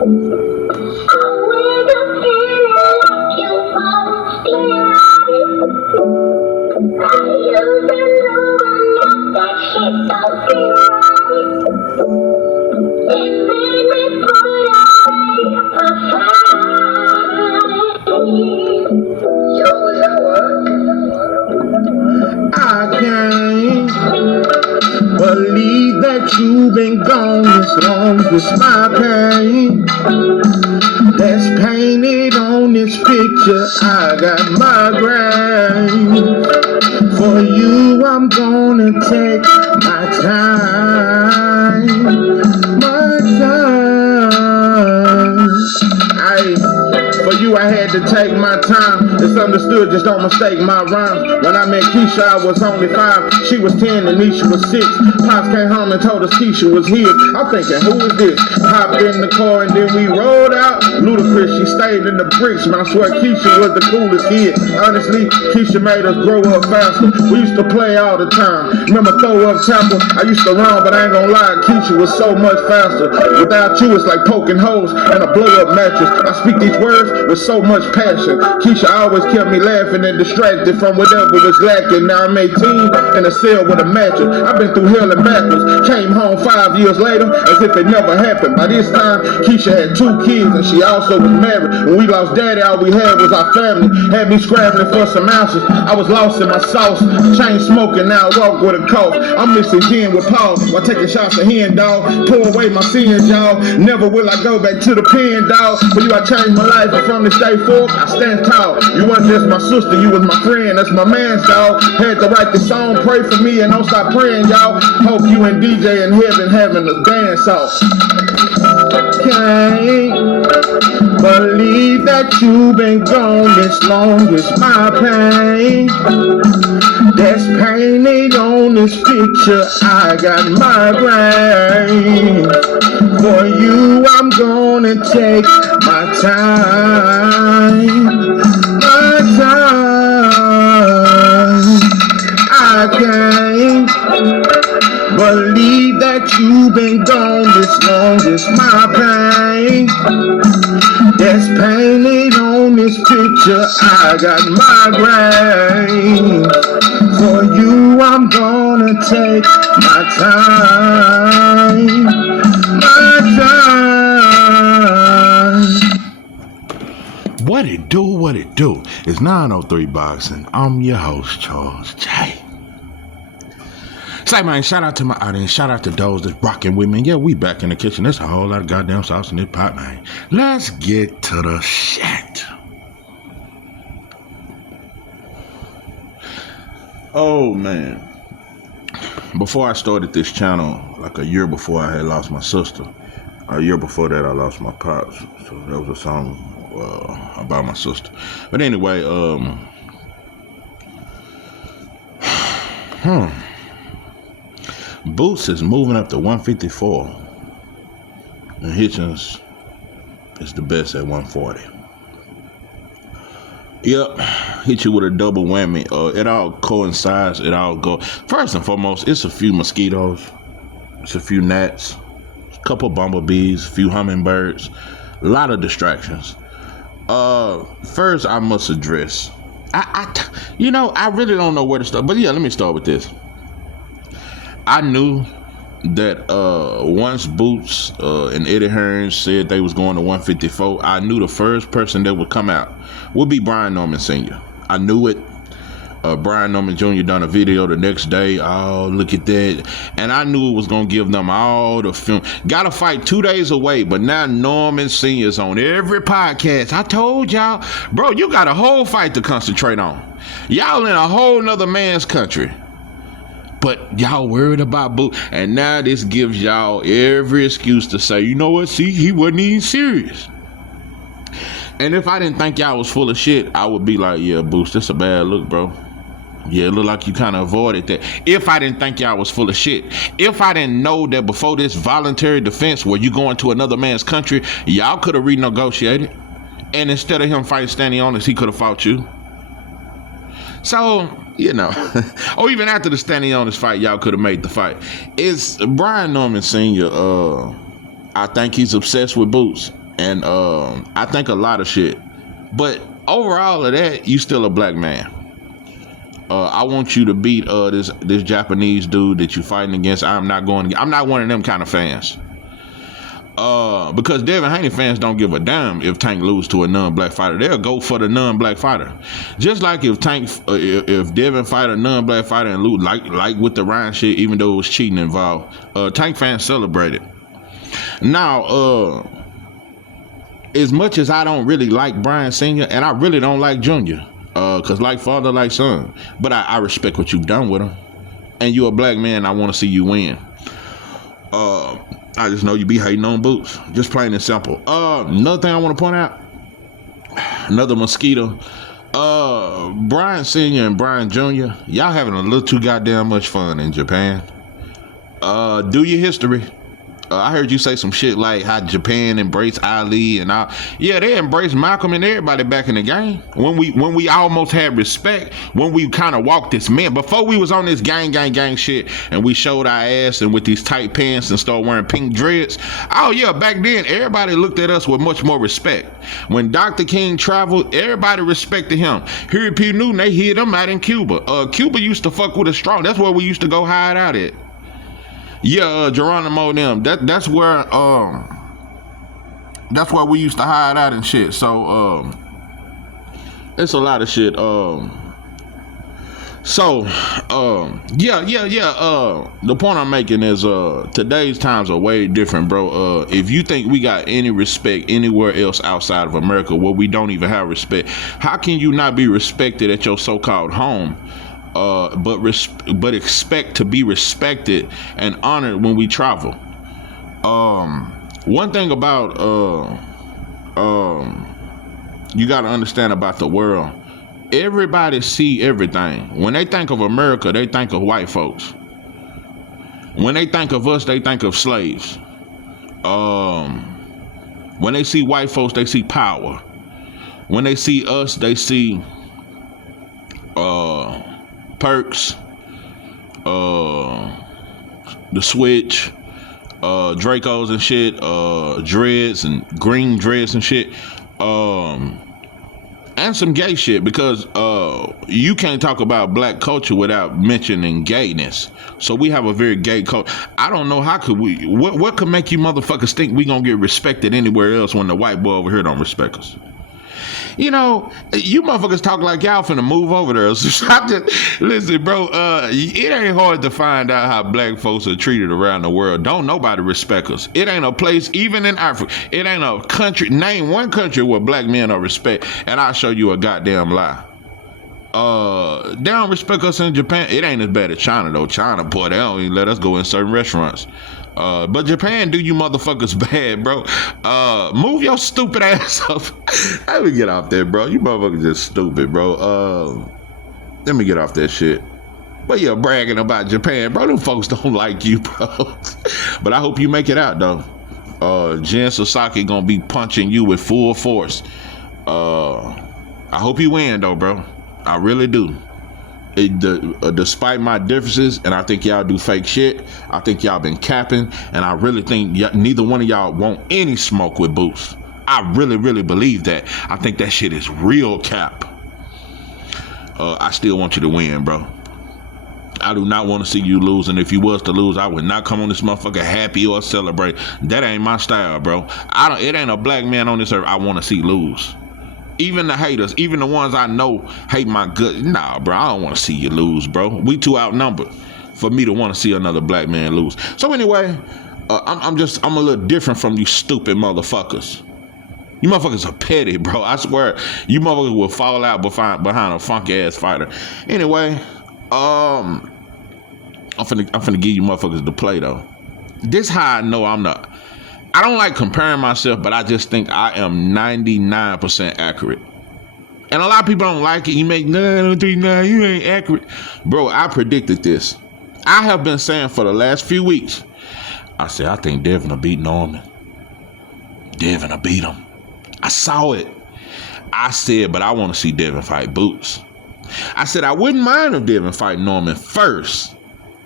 I can't believe that you've been gone this long. It's my pain that's painted on this picture. I got migraine. For you, I'm gonna take my time. My time. For you, I had to take my time. It's understood, just don't mistake my rhymes. When I met Keisha, I was only 5. She was 10 and Nisha was 6. Pops came home and told us Keisha was his. I'm thinking, who is this? Hopped in the car and then we rolled out. Ludacris, she stayed in the bricks. Man, I swear Keisha was the coolest kid. Honestly, Keisha made us grow up faster. We used to play all the time. Remember Throw Up Chapel? I used to run, but I ain't gonna lie, Keisha was so much faster. Without you, it's like poking holes in a blow-up mattress. I speak these words with so much passion. Keisha always kept me laughing and distracted from whatever was lacking. Now I'm 18 in a cell with a mattress. I've been through hell and backwards. Came home 5 years later as if it never happened. By this time, Keisha had 2 kids and she also was married. When we lost daddy, all we had was our family. Had me scrambling for some answers. I was lost in my sauce. Chain smoking, now I walk with a cough. I'm mixing gin with Paul while taking shots of hen, dog. Pour away my sins, y'all. Never will I go back to the pen, dog. For you, I changed my life. And from this day forth, I stand tall. You wasn't just my sister, you was my friend. That's my man's, dog. Had to write this song, pray for me, and don't stop praying, y'all. Hope you and DJ in heaven having a dance off. Can't believe that you've been gone this long. It's my pain that's painted on this picture. I got migraine. For you, I'm gonna take my time. My time. I can't believe that you've been gone this long. It's my pain that's painted on this picture. I got migraine. For you, I'm gonna take my time. My time. What it do, what it do? It's 903 Boxing. I'm your host, Charles J. Say, man, shout out to my audience. Shout out to those that's rocking with me. Yeah, we back in the kitchen. There's a whole lot of goddamn sauce in this pot, man. Let's get to the shit. Oh, man. Before I started this channel, like a year before I had lost my sister. A year before that, I lost my pops. So that was a song about my sister. But anyway, Boots is moving up to 154, and Hitchins is the best at 140. Yep, hit you with a double whammy. It all coincides. It all go. First and foremost, it's a few mosquitoes, it's a few gnats, a couple bumblebees, a few hummingbirds, a lot of distractions. First, I must address. I really don't know where to start. But yeah, let me start with this. I knew that once Boots and Eddie Hearns said they was going to 154, I knew the first person that would come out would be Brian Norman Sr. I knew it. Brian Norman Jr. done a video the next day. Oh, look at that. And I knew it was going to give them all the film. Got to fight 2 days away, but now Norman Sr. is on every podcast. I told y'all, bro, you got a whole fight to concentrate on. Y'all in a whole nother man's country. But y'all worried about Boo. And now this gives y'all every excuse to say, you know what, see, he wasn't even serious. And if I didn't think y'all was full of shit, I would be like, yeah, Boost, that's a bad look, bro. Yeah, it looked like you kind of avoided that. If I didn't think y'all was full of shit. If I didn't know that before this voluntary defense where you going to another man's country, y'all could have renegotiated. And instead of him fighting Stanley Honest, he could have fought you. So, you know, or even after the Stanley Honest fight, y'all could have made the fight. It's Brian Norman Sr., I think he's obsessed with Boots. And I think a lot of shit. But overall of that, you still a black man. I want you to beat this Japanese dude that you fighting against. I'm not one of them kind of fans. Because Devin Haney fans don't give a damn if Tank lose to a non-black fighter. They'll go for the non-black fighter. Just like if if Devin fight a non-black fighter and lose, like with the Ryan shit, even though it was cheating involved, Tank fans celebrate it. Now, as much as I don't really like Brian Sr. and I really don't like Junior, cause like father, like son, but I respect what you've done with him, and you're a black man. I want to see you win. I just know you be hating on Boots. Just plain and simple. Another thing I want to point out, another mosquito. Brian Sr. and Brian Jr., y'all having a little too goddamn much fun in Japan. Do your history. I heard you say some shit like how Japan embraced Ali and all. Yeah, they embraced Malcolm and everybody back in the game. When we almost had respect, when we kind of walked this man. Before we was on this gang shit and we showed our ass and with these tight pants and started wearing pink dreads. Oh yeah, back then everybody looked at us with much more respect. When Dr. King traveled, everybody respected him. Here at P. Newton, they hid him out in Cuba. Cuba used to fuck with us strong. That's where we used to go hide out at. Yeah, Geronimo them. That's where we used to hide out and shit. So it's a lot of shit. The point I'm making is today's times are way different, bro. If you think we got any respect anywhere else outside of America where we don't even have respect, how can you not be respected at your so-called home? But expect to be respected and honored when we travel. One thing about you got to understand about the world. Everybody see everything. When they think of America, they think of white folks. When they think of us, they think of slaves. When they see white folks, they see power. When they see us, they see perks, the switch, Dracos and shit, dreads and green dreads and shit, and some gay shit, because you can't talk about black culture without mentioning gayness. So we have a very gay culture. I don't know how could we, what could make you motherfuckers think we gonna get respected anywhere else when the white boy over here don't respect us? You know, you motherfuckers talk like y'all finna move over there. So listen, bro, it ain't hard to find out how black folks are treated around the world. Don't nobody respect us. It ain't a place, even in Africa, it ain't a country, name one country where black men are respect, and I'll show you a goddamn lie. They don't respect us in Japan. It ain't as bad as China, though. China, boy, they don't even let us go in certain restaurants. But Japan do you motherfuckers bad, bro. Move your stupid ass up. Let me get off there, bro. You motherfuckers just stupid, bro. Let me get off that shit. But yeah, bragging about Japan, bro. Them folks don't like you, bro. But I hope you make it out, though. Jen Sasaki gonna be punching you with full force. I hope you win, though, bro. I really do. Despite my differences, and I think y'all do fake shit, I think y'all been capping, and I really think neither one of y'all want any smoke with Boots. I really, really believe that. I think that shit is real cap. I still want you to win, bro. I do not want to see you lose, and if you was to lose, I would not come on this motherfucker happy or celebrate. That ain't my style, bro. It ain't a black man on this earth I want to see lose. Even the haters, even the ones I know hate my good. Nah, bro, I don't want to see you lose, bro. We too outnumbered for me to want to see another black man lose. So anyway, I'm a little different from you stupid motherfuckers. You motherfuckers are petty, bro. I swear, you motherfuckers will fall out behind a funky ass fighter. Anyway, I'm finna give you motherfuckers the play though. This how I know I'm not. I don't like comparing myself, but I just think I am 99% accurate. And a lot of people don't like it. You make 939, you ain't accurate. Bro, I predicted this. I have been saying for the last few weeks, I said, I think Devin will beat Norman. Devin will beat him. I saw it. I said, but I want to see Devin fight Boots. I said, I wouldn't mind if Devin fight Norman first.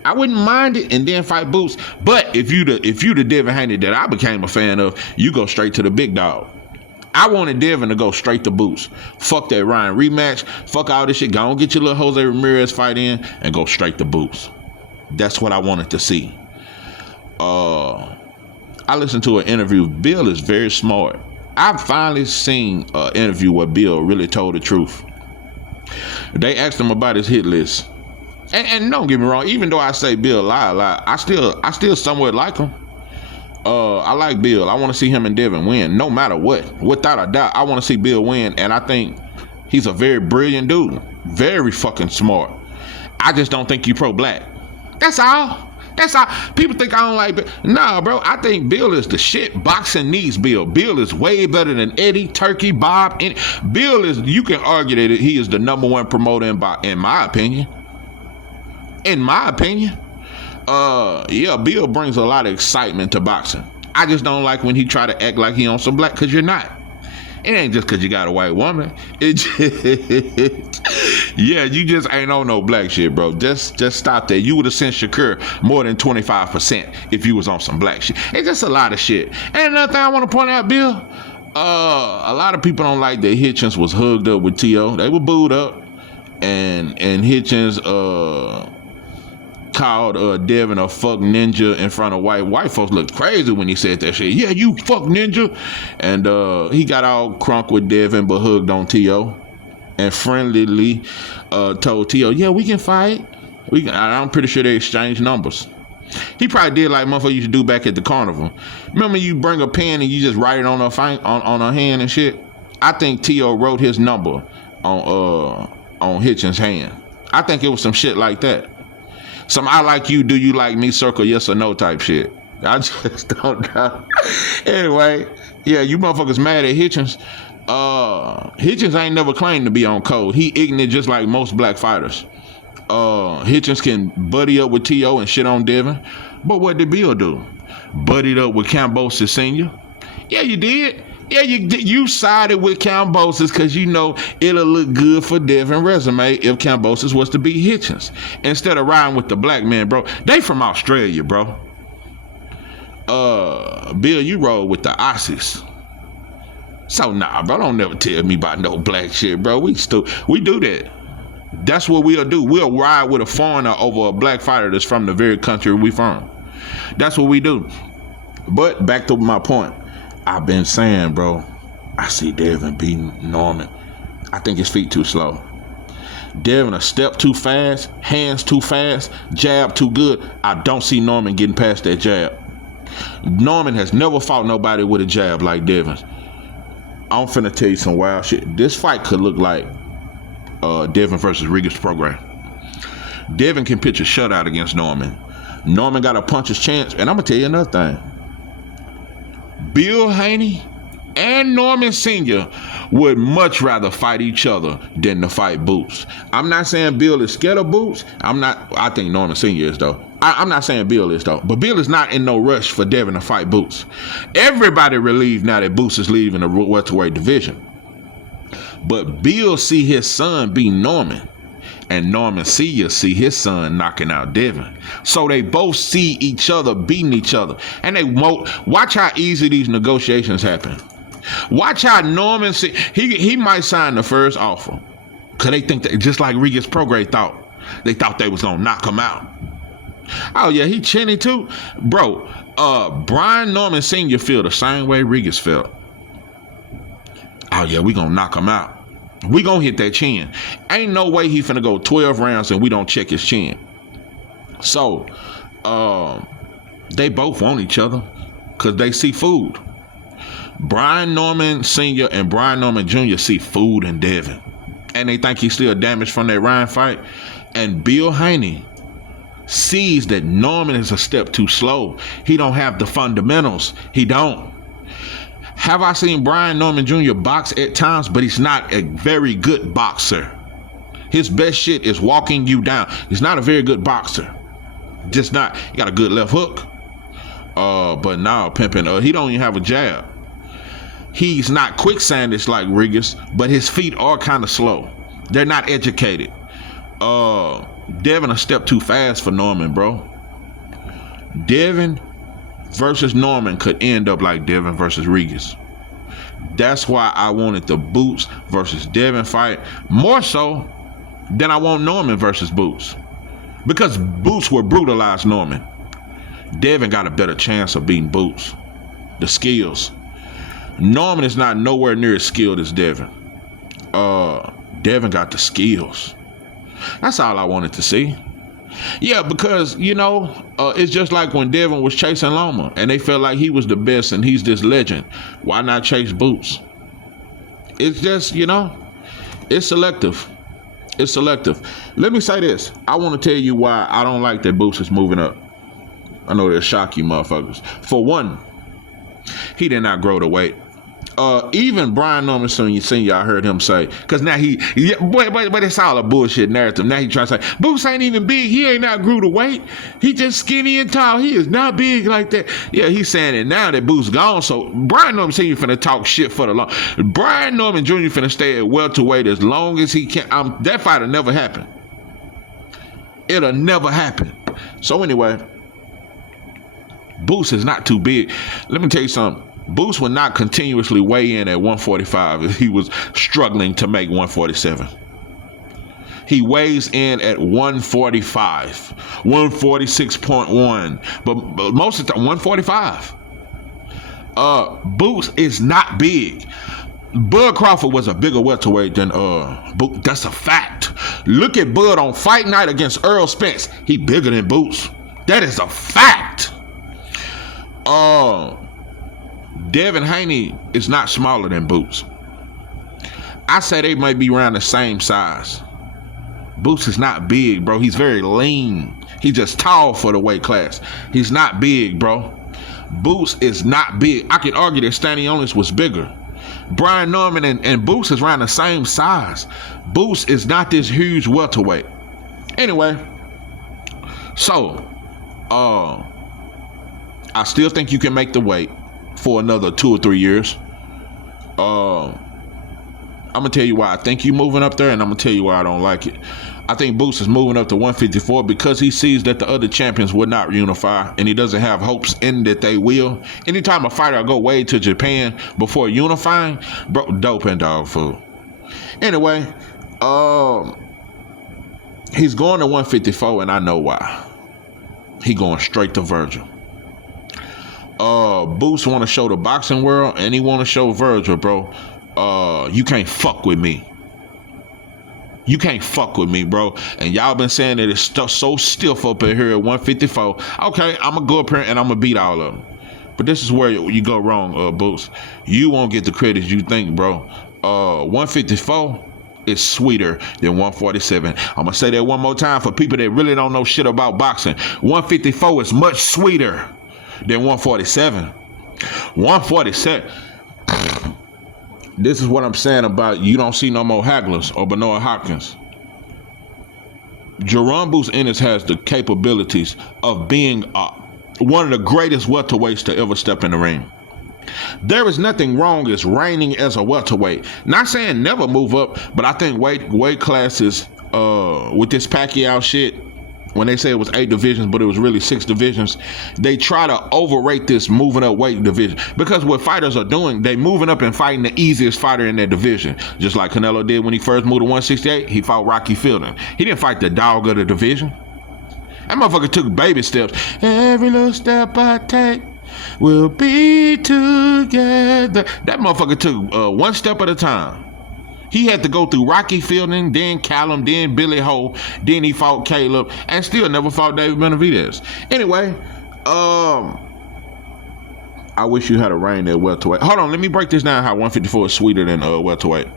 I wouldn't mind it and then fight Boots. But if you the Devin Haney that I became a fan of, you go straight to the big dog. I wanted Devin to go straight to Boots. Fuck that Ryan rematch. Fuck all this shit. Go on, get your little Jose Ramirez fight in and go straight to Boots. That's what I wanted to see. I listened to an interview. Bill is very smart. I've finally seen an interview where Bill really told the truth. They asked him about his hit list. And don't get me wrong, even though I say Bill lie a lot, I still somewhat like him. I like Bill. I want to see him and Devin win, no matter what. Without a doubt, I want to see Bill win, and I think he's a very brilliant dude. Very fucking smart. I just don't think you pro-black. That's all. That's all. People think I don't like Bill. Nah, bro, I think Bill is the shit. Boxing needs Bill. Bill is way better than Eddie, Turkey, Bob. Bill is, you can argue that he is the number one promoter in my opinion. In my opinion, yeah, Bill brings a lot of excitement to boxing. I just don't like when he try to act like he on some black, because you're not. It ain't just because you got a white woman. It just, yeah, you just ain't on no black shit, bro. Just stop that. You would have sent Shakur more than 25% if you was on some black shit. It's just a lot of shit. And another thing I want to point out, Bill, a lot of people don't like that Hitchins was hugged up with T.O. They were booed up, and Hitchins called Devin a fuck ninja in front of white folks. Looked crazy when he said that shit. Yeah, you fuck ninja. And he got all crunk with Devin but hugged on T.O. and friendlily told T.O., yeah, we can fight. I'm pretty sure they exchanged numbers. He probably did like motherfucker used to do back at the carnival. Remember you bring a pen and you just write it on her hand and shit? I think T.O. wrote his number on Hitchins' hand. I think it was some shit like that. Some I like you, do you like me, circle yes or no type shit. I just don't know. Anyway, yeah, you motherfuckers mad at Hitchins. Hitchins ain't never claimed to be on code. He ignorant just like most black fighters. Hitchins can buddy up with T.O. and shit on Devin. But what did Bill do? Buddied up with Cambosis Sr.? Yeah, you did. Yeah, you sided with Cambosis because you know it'll look good for Devin's resume if Cambosis was to beat Hitchins. Instead of riding with the black man, bro. They from Australia, bro. Bill, you roll with the Aussies. So nah, bro, don't never tell me about no black shit, bro. We do that. That's what we'll do. We'll ride with a foreigner over a black fighter that's from the very country we from. That's what we do. But back to my point. I've been saying, bro, I see Devin beating Norman. I think his feet too slow. Devin a step too fast, hands too fast, jab too good. I don't see Norman getting past that jab. Norman has never fought nobody with a jab like Devin. I'm finna tell you some wild shit. This fight could look like Devin versus Regis program. Devin can pitch a shutout against Norman. Norman got a puncher's chance, and I'm gonna tell you another thing. Bill Haney and Norman Sr. would much rather fight each other than to fight Boots. I'm not saying Bill is scared of Boots. I think Norman Sr. is, though. I'm not saying Bill is, though. But Bill is not in no rush for Devin to fight Boots. Everybody relieved now that Boots is leaving the welterweight division. But Bill see his son beat Norman. And Norman Sr. see his son knocking out Devin. So they both see each other beating each other. And they watch how easy these negotiations happen. Watch how Norman he might sign the first offer. Cause they think that just like Regis Prograis thought. They thought they was gonna knock him out. Oh yeah, he chinny too. Bro, Brian Norman Sr. feel the same way Regis felt. Oh yeah, we gonna knock him out. We gonna hit that chin. Ain't no way he finna go 12 rounds and we don't check his chin. So, they both want each other because they see food. Brian Norman Sr. and Brian Norman Jr. see food in Devin. And they think he's still damaged from that Ryan fight. And Bill Haney sees that Norman is a step too slow. He don't have the fundamentals. He don't. Have I seen Brian Norman Jr. box at times, but he's not a very good boxer. His best shit is walking you down. He's not a very good boxer. Just not. He got a good left hook. But now pimping, he don't even have a jab. He's not quick-sandwiched like Regis, but his feet are kind of slow. They're not educated. Devin a step too fast for Norman, bro. Devin versus Norman could end up like Devin versus Regis. That's why I wanted the Boots versus Devin fight more so than I want Norman versus Boots. Because Boots will brutalize Norman. Devin got a better chance of beating Boots. The skills. Norman is not nowhere near as skilled as Devin. Devin got the skills. That's all I wanted to see. Yeah, because, it's just like when Devin was chasing Loma and they felt like he was the best and he's this legend. Why not chase Boots? It's just, it's selective. It's selective. Let me say this. I want to tell you why I don't like that Boots is moving up. I know they'll shock you motherfuckers. For one, he did not grow the weight. Even Brian Norman Sr., I heard him say, because now but it's all a bullshit narrative. Now he trying to say, Boots ain't even big. He ain't not grew the weight. He just skinny and tall. He is not big like that. Yeah, he's saying it now that Boots gone. So Brian Norman Sr. finna talk shit for the long. Brian Norman Jr. finna stay at welterweight as long as he can. That fight'll never happen. It'll never happen. So anyway, Boots is not too big. Let me tell you something. Boots would not continuously weigh in at 145 if he was struggling to make 147. He weighs in at 145, 146.1, but most of the time 145. Boots is not big. Bud Crawford was a bigger welterweight than Boots. That's a fact. Look at Bud on fight night against Earl Spence. He bigger than Boots. That is a fact. Devin Haney is not smaller than Boots. I say they might be around the same size. Boots is not big, bro. He's very lean. He's just tall for the weight class. He's not big, bro. Boots is not big. I could argue that Stanionis was bigger. Brian Norman and Boots is around the same size. Boots is not this huge welterweight. Anyway, so I still think you can make the weight for another 2 or 3 years. I'm gonna tell you why I think you moving up there, and I'm gonna tell you why I don't like it. I think Boots is moving up to 154 because he sees that the other champions would not unify, and he doesn't have hopes in that they will. Anytime a fighter go way to Japan before unifying, bro, dope and dog food. Anyway, he's going to 154, and I know why. He going straight to Virgil. Boots want to show the boxing world, and he want to show Virgil, bro. You can't fuck with me. You can't fuck with me, bro. And y'all been saying that it's so stiff up in here at 154. Okay, I'm gonna go up here and I'm gonna beat all of them. But this is where you go wrong, Boots. You won't get the credit you think, bro. 154 is sweeter than 147. I'm gonna say that one more time for people that really don't know shit about boxing. 154 is much sweeter than 147. 147. This is what I'm saying about you don't see no more Hagglers or Benoit Hopkins. Jerome Boots Ennis has the capabilities of being one of the greatest welterweights to ever step in the ring. There is nothing wrong as reigning as a welterweight. Not saying never move up, but I think weight classes with this Pacquiao shit, when they say it was 8 divisions, but it was really 6 divisions, they try to overrate this moving up weight division. Because what fighters are doing, they moving up and fighting the easiest fighter in their division. Just like Canelo did when he first moved to 168, he fought Rocky Fielding. He didn't fight the dog of the division. That motherfucker took baby steps. Every little step I take will be together. That motherfucker took one step at a time. He had to go through Rocky Fielding, then Callum, then Billy Ho, then he fought Caleb, and still never fought David Benavidez. Anyway, I wish you had a reign at welterweight. Hold on, let me break this down how 154 is sweeter than welterweight.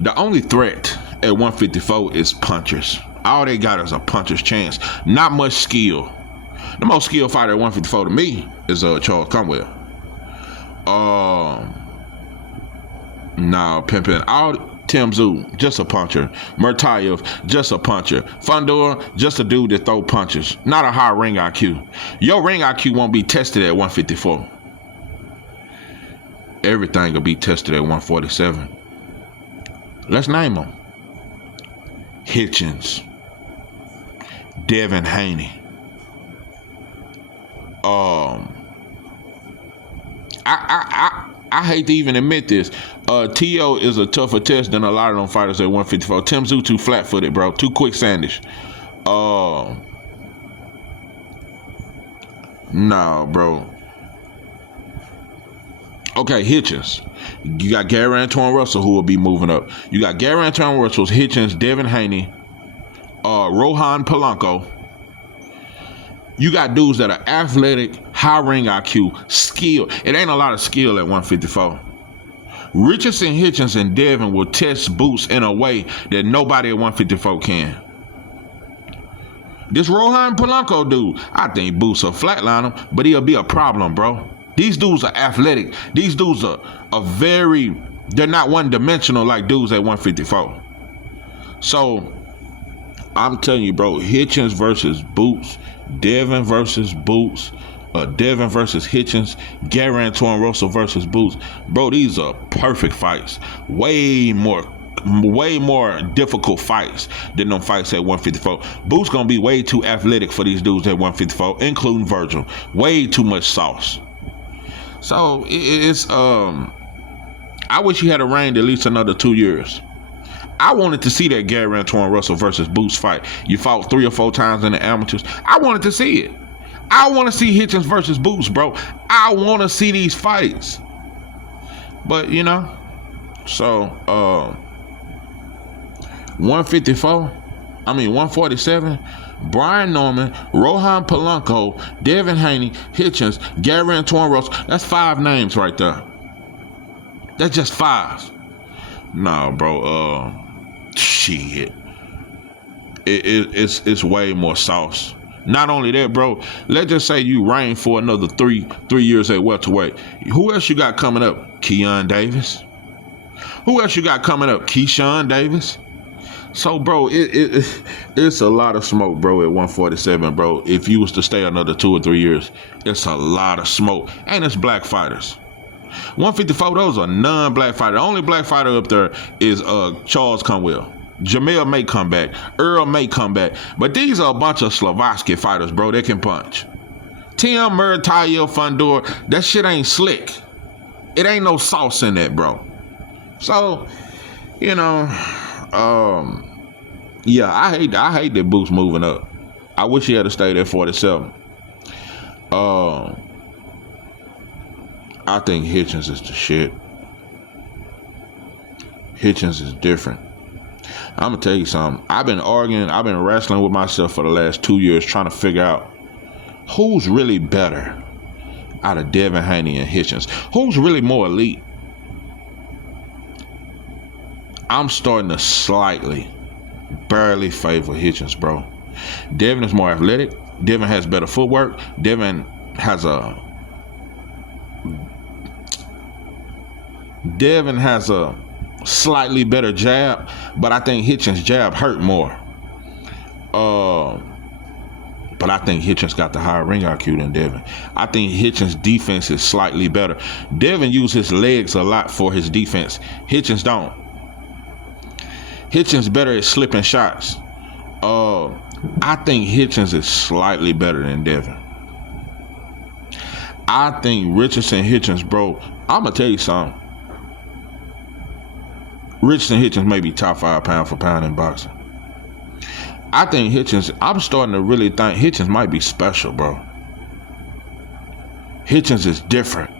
The only threat at 154 is punchers. All they got is a puncher's chance. Not much skill. The most skilled fighter at 154 to me is Charles Conwell. Nah, pimpin'. Tim Tszyu, just a puncher. Murtayev, just a puncher. Fundor, just a dude that throw punches. Not a high ring IQ. Your ring IQ won't be tested at 154. Everything will be tested at 147. Let's name them. Hitchins, Devin Haney. I hate to even admit this. T.O. is a tougher test than a lot of them fighters at 154. Tim Tszyu too flat-footed, bro. Too quick-sandish. Nah, bro. Okay, Hitchins. You got Gary Antoine Russell, who will be moving up. You got Gary Antoine Russell, Hitchins, Devin Haney, Rohan Polanco. You got dudes that are athletic, high ring IQ, skill. It ain't a lot of skill at 154. Richardson, Hitchins, and Devin will test Boots in a way that nobody at 154 can. This Rohan Polanco dude, I think Boots will flatline him, but he'll be a problem, bro. These dudes are athletic. These dudes are they're not one-dimensional like dudes at 154. So, I'm telling you, bro, Hitchins versus Boots, Devin versus Boots, Devin versus Hitchins, Gary Antoine Russell versus Boots. Bro, these are perfect fights. Way more difficult fights than them fights at 154. Boots gonna be way too athletic for these dudes at 154, including Virgil. Way too much sauce. So it's I wish he had reigned at least another 2 years. I wanted to see that Gary Antoine Russell versus Boots fight. You fought 3 or 4 times in the amateurs. I wanted to see it. I want to see Hitchins versus Boots, bro. I want to see these fights. But, you know, so 147, Brian Norman, Rohan Polanco, Devin Haney, Hitchins, Gary Antoine Russell. That's 5 names right there. That's just 5. No, bro. Shit. It's way more sauce. Not only that, bro. Let's just say you reign for another 3 years at welterweight. Who else you got coming up? Keon Davis. Who else you got coming up? Keyshawn Davis. So, bro, it's a lot of smoke, bro, at 147, bro. If you was to stay another 2 or 3 years, it's a lot of smoke. And it's black fighters. 154, those are non-black fighters. The only black fighter up there is Charles Conwell. Jamel may come back. Earl may come back. But these are a bunch of Slovakia fighters, bro. They can punch. Tim Murtail Fundor, that shit ain't slick. It ain't no sauce in that, bro. So, you know, yeah, I hate that Boots moving up. I wish he had stayed at 47. I think Hitchins is the shit. Hitchins is different. I'm gonna tell you something. I've been wrestling with myself for the last 2 years trying to figure out who's really better out of Devin Haney and Hitchins. Who's really more elite? I'm starting to slightly, barely favor Hitchins, bro. Devin is more athletic. Devin has better footwork. Devin has a slightly better jab, but I think Hitchins' jab hurt more. But I think Hitchins got the higher ring IQ than Devin. I think Hitchins' defense is slightly better. Devin uses his legs a lot for his defense. Hitchins don't. Hitchins better at slipping shots. I think Hitchins is slightly better than Devin. I think Richardson Hitchins, bro, I'm going to tell you something. Richardson Hitchins may be top 5 pound for pound in boxing. I think Hitchins, I'm starting to really think Hitchins might be special, bro. Hitchins is different.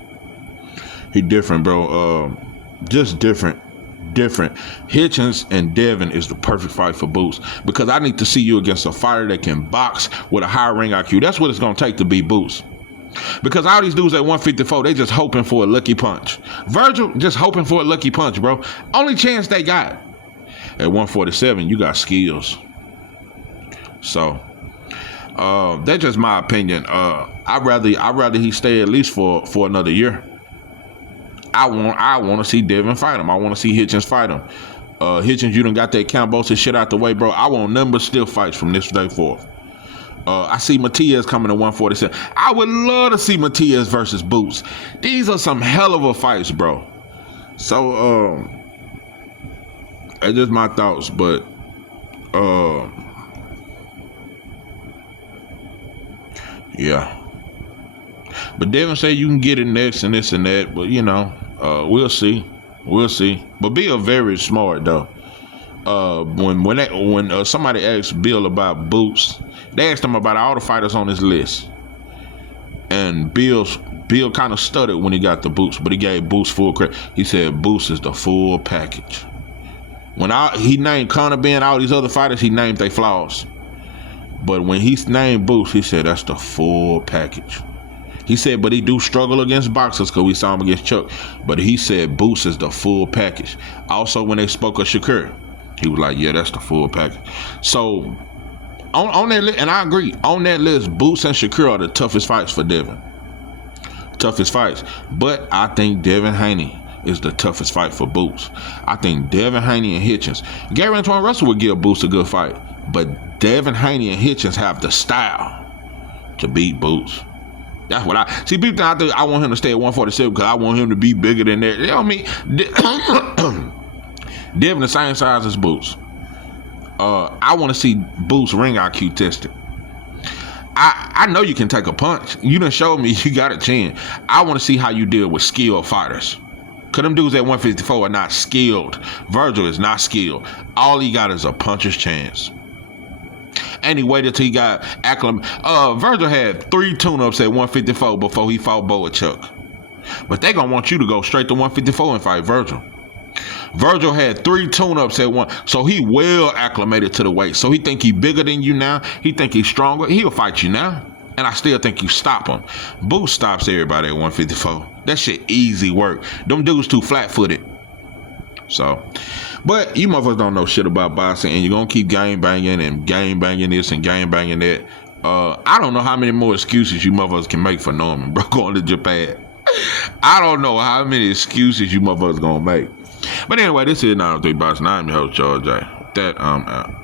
He different, bro. Just different. Hitchins and Devin is the perfect fight for Boots, because I need to see you against a fighter that can box with a high ring IQ. That's what it's going to take to beat Boots. Because all these dudes at 154, they just hoping for a lucky punch. Virgil just hoping for a lucky punch, bro. Only chance they got. At 147, you got skills. So, that's just my opinion. I'd rather he stay at least for another year. I want to see Devin fight him. I want to see Hitchins fight him. Hitchins, you done got that Cambosa shit out the way, bro. I want nothing but still fights from this day forth. I see Matias coming to 147. I would love to see Matias versus Boots. These are some hell of a fights, bro. So, that's just my thoughts. But, Yeah. But Devin say you can get it next and this and that. But we'll see. We'll see. But Bill very smart though. When somebody asked Bill about Boots, they asked him about all the fighters on his list, and Bill kind of stuttered when he got the Boots, but he gave Boots full credit. He said Boots is the full package. When he named Conor Ben, all these other fighters, he named their flaws, but when he named Boots, he said that's the full package. He said, but he do struggle against boxers because we saw him against Chuck. But he said Boots is the full package. Also, when they spoke of Shakur, he was like, yeah, that's the full package. So, on that list, and I agree, on that list, Boots and Shakur are the toughest fights for Devin. Toughest fights. But I think Devin Haney is the toughest fight for Boots. I think Devin Haney and Hitchins. Gary Antoine Russell would give Boots a good fight. But Devin Haney and Hitchins have the style to beat Boots. That's what I see. People think I want him to stay at 147 because I want him to be bigger than that. You know what I mean? Devin the same size as Boots. I want to see Boots ring IQ tested. I know you can take a punch. You done showed me you got a chin. I want to see how you deal with skilled fighters. Cause them dudes at 154 are not skilled. Virgil is not skilled. All he got is a puncher's chance. And he waited till he got acclimated. Virgil had 3 tune-ups at 154 before he fought Boachuk. But they gonna want you to go straight to 154 and fight Virgil. Virgil had 3 tune-ups at one, so he well acclimated to the weight. So he think he bigger than you now. He think he's stronger. He'll fight you now. And I still think you stop him. Boots stops everybody at 154. That shit easy work. Them dudes too flat-footed. So, but you motherfuckers don't know shit about boxing, and you're gonna keep game banging and game banging this and game banging that. I don't know how many more excuses you motherfuckers can make for Norman, bro, going to Japan. I don't know how many excuses you motherfuckers gonna make. But anyway, this is 903 Boxing. I'm your host, George J. That I'm out.